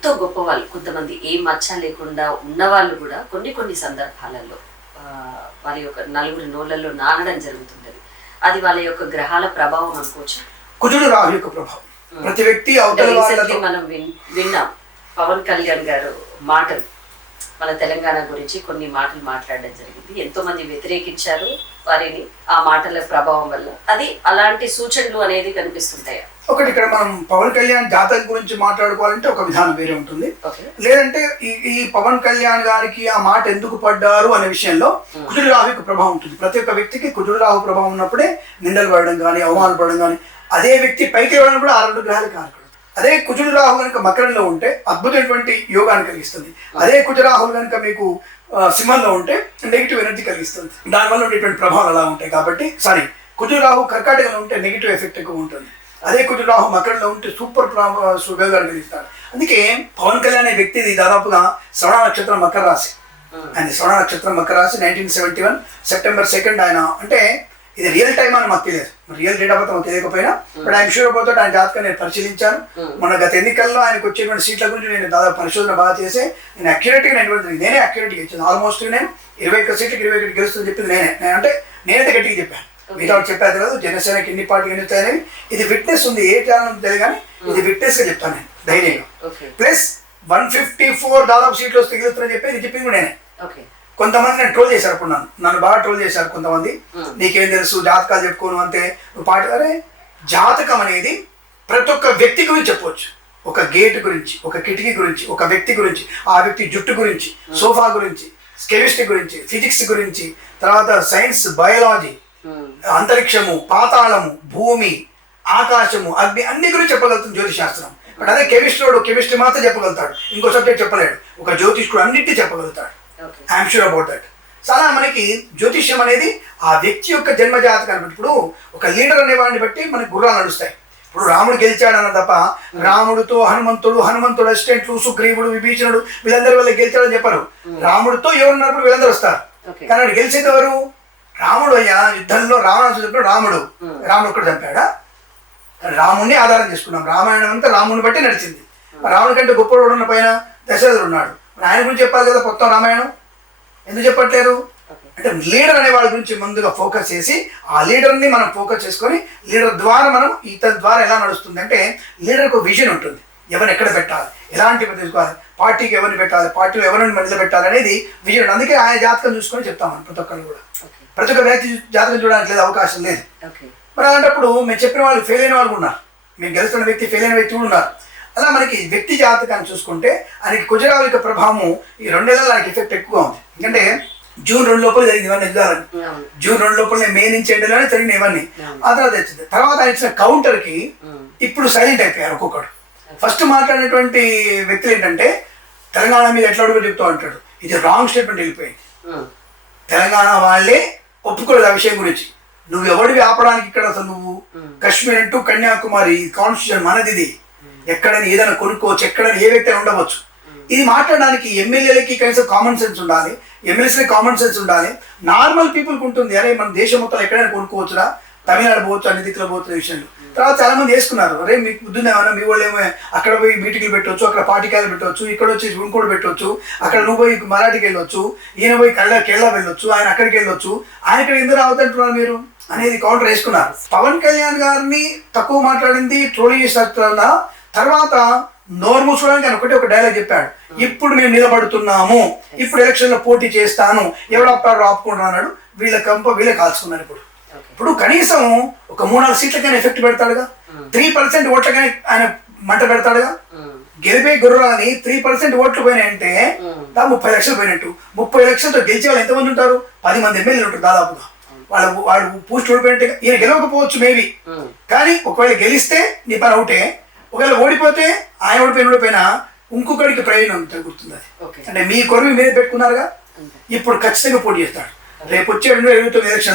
ఎంతో గొప్ప వాళ్ళు, కొంతమంది ఏ మచ్చ లేకుండా ఉన్నవాళ్ళు కూడా కొన్ని కొన్ని సందర్భాలలో వారి యొక్క నలుగురి నోళ్లలో నానడం జరుగుతుంటది. అది వాళ్ళ యొక్క గ్రహాల ప్రభావం అనుకోవచ్చు. కుజుడు రాహు యొక్క ప్రభావం ప్రతి వ్యక్తి మనం విన్నాం పవన్ కళ్యాణ్ గారు మాటలు, మన తెలంగాణ గురించి కొన్ని మాటలు మాట్లాడడం జరిగింది. ఎంతో మంది వ్యతిరేకించారు వారిని ఆ మాటల ప్రభావం వల్ల. అది అలాంటి సూచనలు అనేది కనిపిస్తుంటాయి. ఒకటి ఇక్కడ మనం పవన్ కళ్యాణ్ జాతకం గురించి మాట్లాడుకోవాలంటే ఒక విధానం వేరే ఉంటుంది. లేదంటే ఈ పవన్ కళ్యాణ్ గారికి ఆ మాట ఎందుకు పడ్డారు అనే విషయంలో కుజుడు రాహుకు ప్రభావం ఉంటుంది. ప్రతి ఒక్క వ్యక్తికి కుజుడు రాహు ప్రభావం ఉన్నప్పుడే నిందలు పడడం కానీ, అవమానాలు పడడం కానీ, అదే వ్యక్తి పైకి వెళ్ళడం కూడా 6 గ్రహాలు కారకుడు. అదే కుజుడు రాహు కనుక మకరంలో ఉంటే అద్భుతమైనటువంటి యోగాన్ని కలిగిస్తుంది. అదే కుజరాహులు కనుక మీకు సింహంలో ఉంటే నెగిటివ్ ఎనర్జీ కలిగిస్తుంది. దానివల్ల ఉండేటువంటి ప్రభావాలు అలా ఉంటాయి. కాబట్టి కుజుడు రాహు కర్కాటకంలో ఉంటే నెగిటివ్ ఎఫెక్ట్ ఎక్కువ ఉంటుంది. అదే కుజుడు రాహు మకరంలో ఉంటే సూపర్ సుయోగాన్ని కలిగిస్తాడు. అందుకే పవన్ కళ్యాణ్ అనే వ్యక్తిది దాదాపుగా శ్రవణ నక్షత్రం మకర రాశి. ఆయన శ్రవణ నక్షత్రం మకర రాశి 1971 సెప్టెంబర్ 2 ఆయన. అంటే ఇది రియల్ టైమ్ అని మాకు తెలియదు, రియల్ డేట్ ఆఫ్ బర్త్ మాకు తెలియకపోయినా బట్ ఆయన షూర్ పోతే ఆయన జాతకం నేను పరిశీలించాను. మన గత ఎన్నికల్లో ఆయనకు వచ్చేటువంటి సీట్ల గురించి నేను దాదాపు పరిశోధన బాగా చేసి నేను అక్యురేట్గా నేనే అక్యురేట్గా ఇచ్చాను. ఆల్మోస్ట్ నేను 21 సీట్లకు 21 గెలుస్తుందని చెప్పింది నేనైతే గట్టిగా చెప్పాను. మిగతా చెప్పాను కదా జనసేనకి ఎన్ని పార్టీ గెలుస్తాయని. ఇది ఫిట్నెస్ ఉంది, ఏ ఛానల్ తెలియదు కానీ ఇది ఫిట్నెస్ గా చెప్తాను నేను ధైర్యంగా. ప్లస్ 154 దాదాపు సీట్లు వస్తే గెలుస్తారని చెప్పి ఇది చెప్పింది నేనే. కొంతమంది నేను ట్రోల్ చేశారు, అప్పుడు నన్ను బాగా ట్రోల్ చేశారు కొంతమంది. నీకేం తెలుసు, జాతకాలు చెప్పుకోను అంతే నువ్వు అరే జాతకం అనేది ప్రతి ఒక్క వ్యక్తి గురించి చెప్పవచ్చు. ఒక గేట్ గురించి, ఒక కిటికీ గురించి, ఒక వ్యక్తి గురించి, ఆ వ్యక్తి జుట్టు గురించి, సోఫా గురించి, కెమిస్ట్రీ గురించి, ఫిజిక్స్ గురించి, తర్వాత సైన్స్, బయాలజీ, అంతరిక్షము, పాతాళము, భూమి, ఆకాశము, అగ్ని అన్ని గురించి చెప్పగలుగుతుంది జ్యోతిష్ శాస్త్రం. బట్ అదే కెమిస్ట్రీ మాత్రం చెప్పగలుగుతాడు, ఇంకో సబ్జెక్ట్ చెప్పలేడు. ఒక జ్యోతిష్కుడు అన్నింటినీ చెప్పగలుగుతాడు. I'm sure about that. చాలా మనకి జ్యోతిష్యం అనేది ఆ వ్యక్తి యొక్క జన్మ జాతకాన్ని బట్టి, ఇప్పుడు ఒక లీడర్ అనేవాడిని బట్టి మనకి గుర్రాలు నడుస్తాయి. ఇప్పుడు రాముడు గెలిచాడన్న తప్ప రాముడితో హనుమంతుడు అసిస్టెంట్లు, సుగ్రీవుడు, విభీషణుడు వీళ్ళందరి వల్ల గెలిచాడని చెప్పరు. రాముడితో ఎవరున్నప్పుడు వీళ్ళందరూ వస్తారు. కానీ వాడు గెలిచేది ఎవరు? రాముడు. అయ్యా యుద్ధంలో రావణాసుడు చెప్పిన రాముడు ఒక్కడు చంపాడా? రాముడిని ఆధారం చేసుకున్నాం. రామాయణం అంతా రాముడిని బట్టి నడిచింది. రాముడి కంటే గొప్పవాడు ఉన్న పైన దశరథుడు ఉన్నాడు. ఆయన గురించి చెప్పాలి కదా మొత్తం రామాయణం. ఎందుకు చెప్పట్లేరు అంటే లీడర్ అనే వాళ్ళ గురించి ముందుగా ఫోకస్ చేసి ఆ లీడర్ని మనం ఫోకస్ చేసుకొని లీడర్ ద్వారా మనం ఇతని ద్వారా ఎలా నడుస్తుంది అంటే లీడర్కి ఒక విజన్ ఉంటుంది. ఎవరిని ఎక్కడ పెట్టాలి, ఎలాంటి తీసుకోవాలి, పార్టీకి ఎవరిని పెట్టాలి, పార్టీలో ఎవరిని మధ్యలో పెట్టాలి అనేది విజన్. అందుకే ఆయన జాతకం చూసుకొని చెప్తామని ప్రతి ఒక్కరు కూడా. ప్రతి ఒక్క వ్యక్తి జాతకం చూడడానికి లేదు, అవకాశం లేదు. మరి అలాంటప్పుడు మేము చెప్పిన వాళ్ళు ఫెయిల్ అయిన వాళ్ళు ఉన్నారు, మేము గెలుస్తున్న వ్యక్తి ఫెయిల్ అయిన వ్యక్తి కూడా ఉన్నారు. అలా మనకి వ్యక్తి జాతకాన్ని చూసుకుంటే ఆయనకి కుజరావు యొక్క ప్రభావము ఈ 2 నెలలు ఆయనకి ఎఫెక్ట్ ఎక్కువ ఉంది. ఎందుకంటే జూన్ 2 లోపల జరిగింది ఇవన్నీ యుద్ధాలని. జూన్ 2 లోపల మే నుంచి ఎండలోనే జరిగిన ఇవన్నీ. ఆ తర్వాత వచ్చింది. తర్వాత ఆయన ఇచ్చిన కౌంటర్కి ఇప్పుడు సైలెంట్ అయిపోయారు ఒక్కొక్కడు. ఫస్ట్ మాట్లాడినటువంటి వ్యక్తులు ఏంటంటే తెలంగాణ మీద ఎట్లా అడుగు చెప్తూ అంటాడు. ఇది రాంగ్ స్టేట్మెంట్ వెళ్ళిపోయింది. తెలంగాణ వాళ్ళే ఒప్పుకోలేదు ఆ విషయం గురించి. నువ్వు ఎవడివి ఆపడానికి ఇక్కడ అసలు నువ్వు కాశ్మీర్ అంటూ కన్యాకుమారి కాన్స్టిట్యూషన్ మనది, ఇది ఎక్కడని ఏదైనా కొనుక్కోవచ్చు, ఎక్కడని ఏ వ్యక్తి ఉండవచ్చు. ఇది మాట్లాడడానికి ఎమ్మెల్యేలకి కనీసం కామన్ సెన్స్ ఉండాలి, ఎమ్మెల్యేస్కి కామన్ సెన్స్ ఉండాలి, నార్మల్ పీపుల్కి ఉంటుంది. అరే మన దేశం మొత్తం ఎక్కడైనా కొనుక్కోవచ్చురా, తమిళనాడు పోవచ్చు, అన్ని దిక్కులు పోతున్న విషయంలో. తర్వాత చాలా మంది వేసుకున్నారు, అరే మీకు బుద్ధుంది ఏమన్నా, మీ వాళ్ళు ఏమో అక్కడ పోయి మీటింగ్లు పెట్టవచ్చు, అక్కడ పార్టీకాయలు పెట్టవచ్చు, ఇక్కడ వచ్చి ఇంకోటి పెట్టవచ్చు, అక్కడ నువ్వు పోయి మరాఠీకి వెళ్ళొచ్చు, ఈయన పోయి కేరళ వెళ్ళొచ్చు, ఆయన అక్కడికి వెళ్ళొచ్చు, ఆయన ఇక్కడ ఎందుకు రావద్దంటున్నారు మీరు అనేది కౌంటర్ వేసుకున్నారు. పవన్ కళ్యాణ్ గారిని తక్కువ మాట్లాడింది ట్రోలింగ్ చేస్తున్నా. తర్వాత నోరు మూసుకోవడానికి ఆయన ఒక డైలాగ్ చెప్పాడు, ఇప్పుడు మేము నిలబడుతున్నాము, ఇప్పుడు ఎలక్షన్ లో పోటీ చేస్తాను, ఎవడు ఆపుతాడు ఆపుకుంటున్నాడు, వీళ్ళ కాల్చుకున్నారు. ఇప్పుడు కనీసం ఒక 3-4 సీట్లకైనా ఎఫెక్ట్ పెడతాడుగా, 3% ఓట్లకైనా ఆయన మంట పెడతాడుగా. గెలిపే గుర్రాలని 3% ఓట్లు పోయినాయంటే 30 లక్షలు పోయినట్టు. 30 లక్షలతో గెలిచే వాళ్ళు ఎంతమంది ఉంటారు? 10 మంది ఎమ్మెల్యేలు ఉంటారు దాదాపుగా. వాళ్ళు పూస్ట్ ఓడిపోయినట్టే. ఈయన గెలవకపోవచ్చు మేబీ, కానీ ఒకవేళ గెలిస్తే నీ పని అవుటే. ఒకవేళ ఓడిపోతే ఆయన ఓడిపోయినా ఇంకొకరికి ప్రయోజనం గుర్తుంది. అది అంటే మీ కొరకు మీద పెట్టుకున్నారుగా, ఇప్పుడు ఖచ్చితంగా పోటీ చేస్తాడు. రేపు వచ్చే 2029 ఎలక్షన్